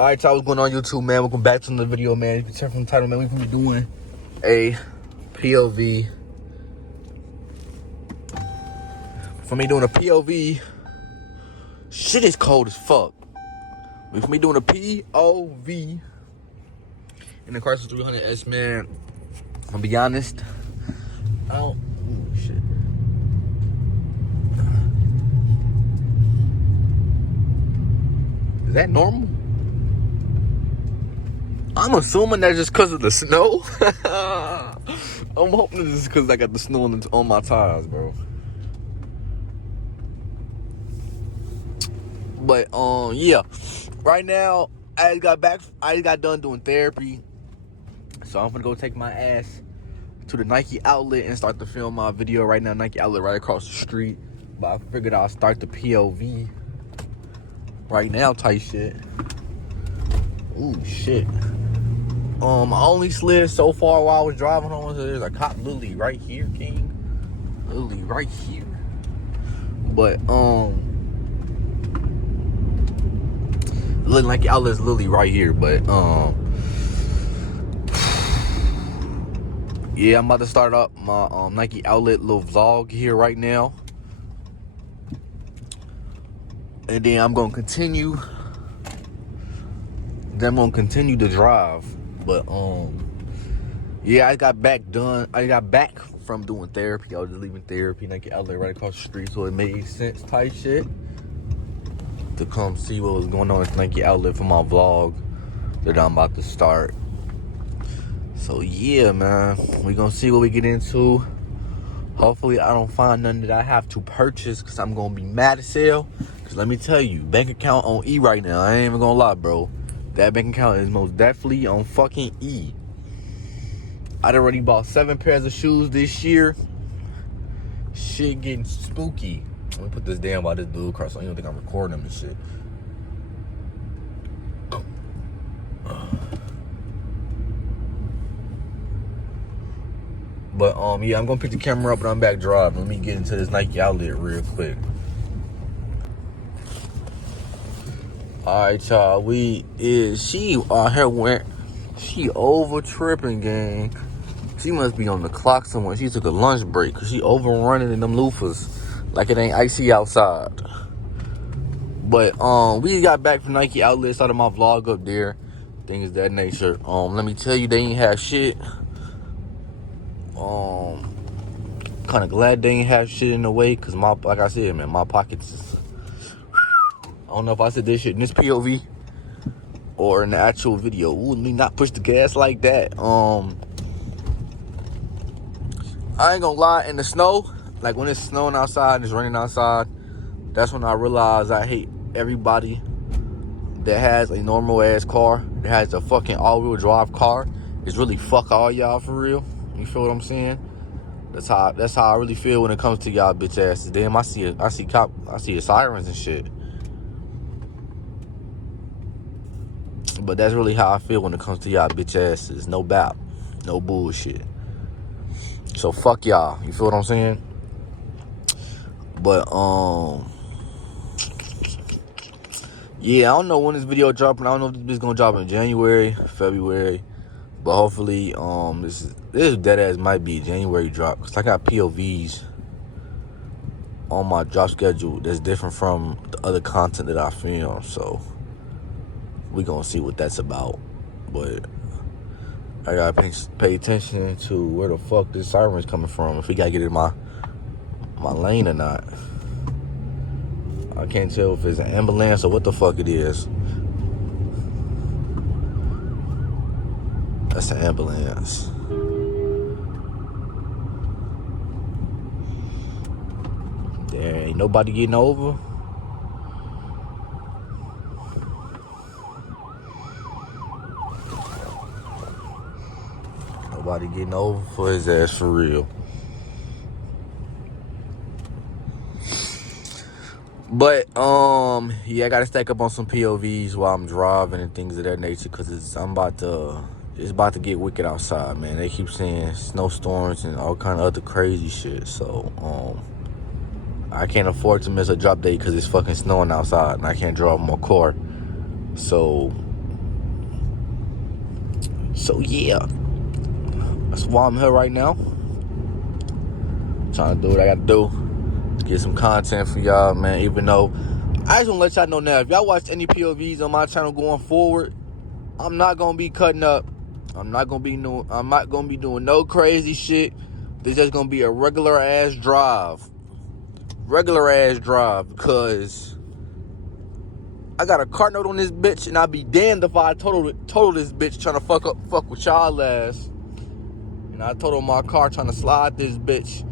Alright, y'all, what's going on YouTube, man? Welcome back to another video, man. You can tell from the title, man, we're going to be doing a POV. For me doing a POV, shit is cold as fuck. For me doing a POV in the Chrysler 300s, man, I'm going to be honest, I don't, ooh, shit. Is that normal? I'm assuming that's just because of the snow. I'm hoping this is because I got the snow on my tires, bro. But yeah. Right now, I just got done doing therapy. So I'm gonna go take my ass to the Nike outlet and start to film my video right now. Nike outlet right across the street. But I figured I'll start the POV right now type shit. Ooh, shit. I only slid so far while I was driving home. So there's a cop literally right here, King. Literally right here. But looking like outlet's literally right here. But yeah, I'm about to start up my Nike outlet little vlog here right now. And then I'm gonna continue. Then I'm gonna continue to drive. But yeah, I got back from doing therapy. I was just leaving therapy, Nike outlet right across the street, so it made sense type shit to come see what was going on at Nike outlet for my vlog that I'm about to start. So yeah, man, we gonna see what we get into. Hopefully I don't find nothing that I have to purchase, because I'm gonna be mad as hell. Because let me tell you, bank account on E right now. I ain't even gonna lie, bro. That bank account is most definitely on fucking E. I'd already bought 7 pairs of shoes this year. Shit getting spooky. Let me put this down by this dude car so you don't think I'm recording him and shit. But yeah, I'm gonna pick the camera up and I'm back driving. Let me get into this Nike outlet real quick. Alright, y'all, she out here she over tripping, gang. She must be on the clock somewhere. She took a lunch break because she overrunning in them loafers like it ain't icy outside. But we got back from Nike outlet, started my vlog up there, things of that nature. Let me tell you, they ain't have shit. Kind of glad they ain't have shit in the way, because like I said, man, my pockets is, I don't know if I said this shit in this POV or in the actual video. Ooh, let me not push the gas like that. I ain't gonna lie, in the snow, like when it's snowing outside and it's raining outside, that's when I realize I hate everybody that has a normal ass car, that has a fucking all-wheel drive car. It's really fuck all y'all for real. You feel what I'm saying? That's how I really feel when it comes to y'all bitch asses. Damn, I see the sirens and shit. But that's really how I feel when it comes to y'all bitch asses. No bap. No bullshit. So fuck y'all. You feel what I'm saying? But yeah, I don't know when this video dropping. I don't know if this is gonna drop in January, February. But hopefully this dead ass might be a January drop. Cause I got POVs on my drop schedule that's different from the other content that I film. So we gonna see what that's about. But I gotta pay attention to where the fuck this siren's coming from. If we gotta get in my lane or not. I can't tell if it's an ambulance or what the fuck it is. That's an ambulance. There ain't nobody getting over. Nobody getting over for his ass for real. But yeah, I gotta stack up on some POVs while I'm driving and things of that nature, because it's about to get wicked outside, man. They keep saying snowstorms and all kind of other crazy shit. So I can't afford to miss a drop date because it's fucking snowing outside and I can't drive my car. So So yeah, that's why I'm here right now. Trying to do what I gotta do to get some content for y'all, man. Even though I just wanna let y'all know now, if y'all watch any POVs on my channel going forward, I'm not gonna be cutting up. I'm not gonna be doing no crazy shit. This just gonna be a regular ass drive. Because I got a car note on this bitch, and I'd be damned if I total this bitch trying to fuck with y'all ass. And I totaled my car trying to slide this bitch,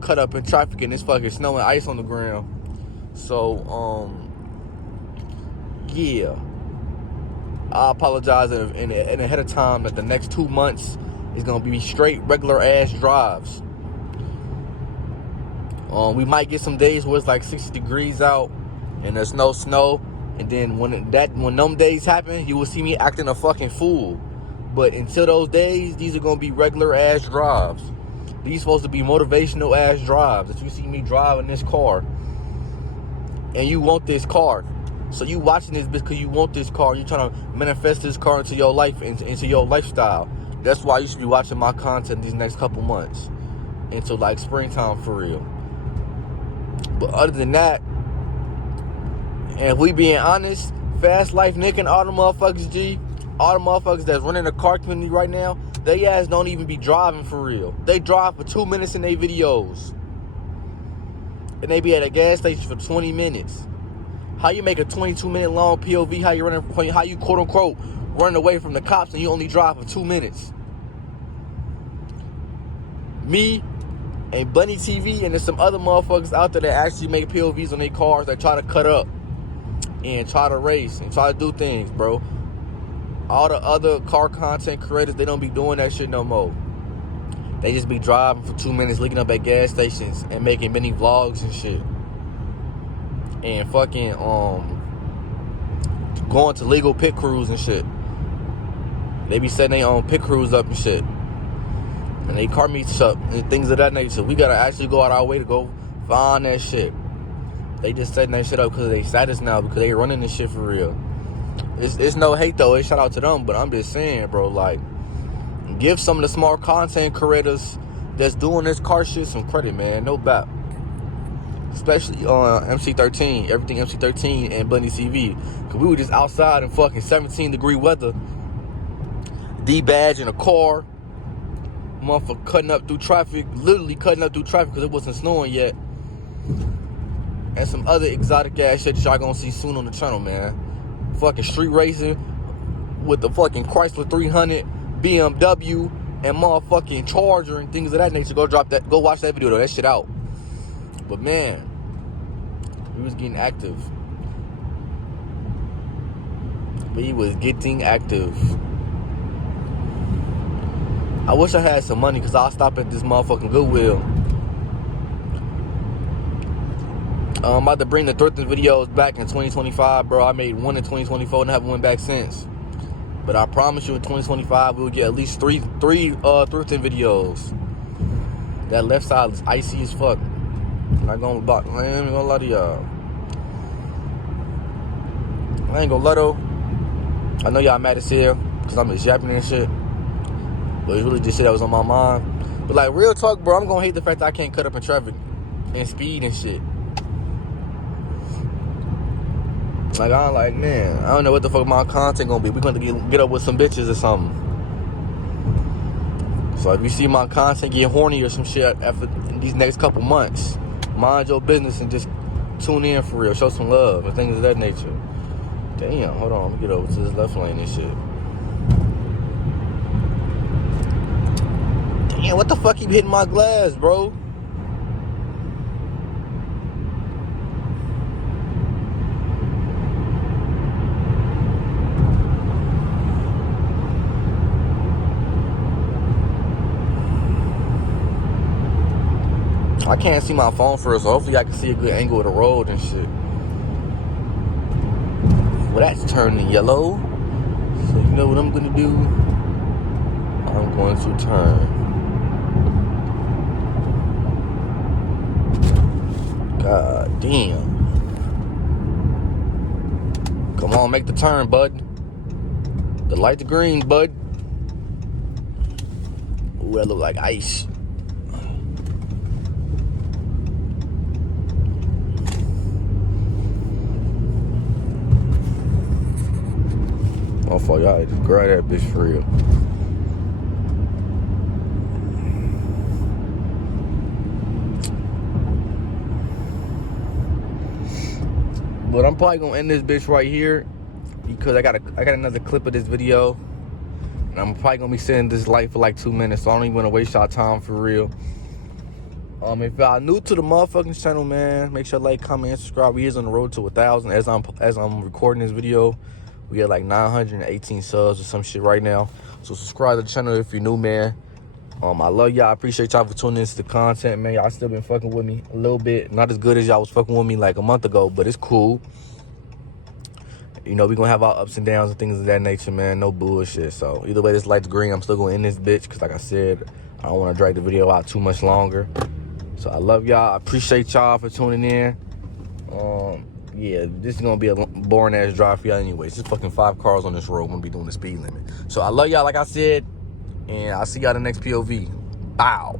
cut up in traffic, and it's fucking snow and ice on the ground. So, yeah. I apologize in ahead of time that the next 2 months is gonna be straight regular ass drives. We might get some days where it's like 60 degrees out and there's no snow, and then when them days happen, you will see me acting a fucking fool. But until those days, these are gonna be regular ass drives. These supposed to be motivational ass drives. If you see me driving this car and you want this car, so you watching this because you want this car, you're trying to manifest this car into your life, into your lifestyle. That's why you should be watching my content these next couple months until like springtime for real. But other than that, and if we being honest, Fast Life Nick and all the motherfuckers, all the motherfuckers that's running the car community right now, they ass don't even be driving for real. They drive for 2 minutes in their videos. And they be at a gas station for 20 minutes. How you make a 22-minute long POV? How you quote unquote running away from the cops and you only drive for 2 minutes? Me and Bunny TV and there's some other motherfuckers out there that actually make POVs on their cars that try to cut up and try to race and try to do things, bro. All the other car content creators, they don't be doing that shit no more. They just be driving for 2 minutes, looking up at gas stations and making mini vlogs and shit. And fucking going to legal pit crews and shit. They be setting their own pit crews up and shit. And they car meets up and things of that nature. We gotta actually go out our way to go find that shit. They just setting that shit up because they status now, because they running this shit for real. It's no hate though, it's shout out to them, but I'm just saying, bro, like, give some of the smart content creators that's doing this car shit some credit, man. No doubt. Especially on MC13, everything MC13 and Bunny TV. Because we were just outside in fucking 17-degree weather, D-badge in a car, motherfucker cutting up through traffic, literally cutting up through traffic because it wasn't snowing yet. And some other exotic ass shit that y'all gonna see soon on the channel, man. Fucking street racing with the fucking Chrysler 300, BMW, and motherfucking Charger and things of that nature. Go watch that video though, that shit out. But man, we was getting active. I wish I had some money because I'll stop at this motherfucking Goodwill. I'm about to bring the thrifting videos back in 2025, bro. I made one in 2024 and I haven't went back since. But I promise you in 2025, we'll get at least three thrifting videos. That left side is icy as fuck. I ain't gonna lie to y'all. I ain't gonna lie though. I know y'all mad as hell because I'm just yapping and shit. But it's really just shit that was on my mind. But like, real talk, bro, I'm gonna hate the fact that I can't cut up in traffic and speed and shit. Like, I'm like, man, I don't know what the fuck my content gonna be. We're gonna get up with some bitches or something. So if you see my content get horny or some shit after these next couple months, mind your business and just tune in for real. Show some love and things of that nature. Damn, hold on. Let me get over to this left lane and shit. Damn, what the fuck keep hitting my glass, bro? I can't see my phone first, so hopefully I can see a good angle of the road and shit. Well, that's turning yellow. So you know what I'm gonna do? I'm going to turn. God damn. Come on, make the turn, bud. The light the green, bud. Ooh, that look like ice. Motherfucker, y'all just grab that bitch for real. But I'm probably gonna end this bitch right here because I got another clip of this video, and I'm probably gonna be sitting this light for like 2 minutes. So I don't even wanna waste y'all time for real. If y'all new to the motherfucking channel, man, make sure like, comment, and subscribe. We is on the road to 1,000 as I'm recording this video. We got like 918 subs or some shit right now. So subscribe to the channel if you're new, man. I love y'all. I appreciate y'all for tuning into the content, man. Y'all still been fucking with me a little bit. Not as good as y'all was fucking with me like a month ago, but it's cool. You know, we gonna have our ups and downs and things of that nature, man. No bullshit. So either way, this light's green. I'm still gonna end this bitch because, like I said, I don't want to drag the video out too much longer. So I love y'all. I appreciate y'all for tuning in. Yeah, this is gonna be a boring ass drive for y'all anyways. Just fucking 5 cars on this road. I'm gonna be doing the speed limit. So I love y'all, like I said, and I'll see y'all in the next POV. Bow.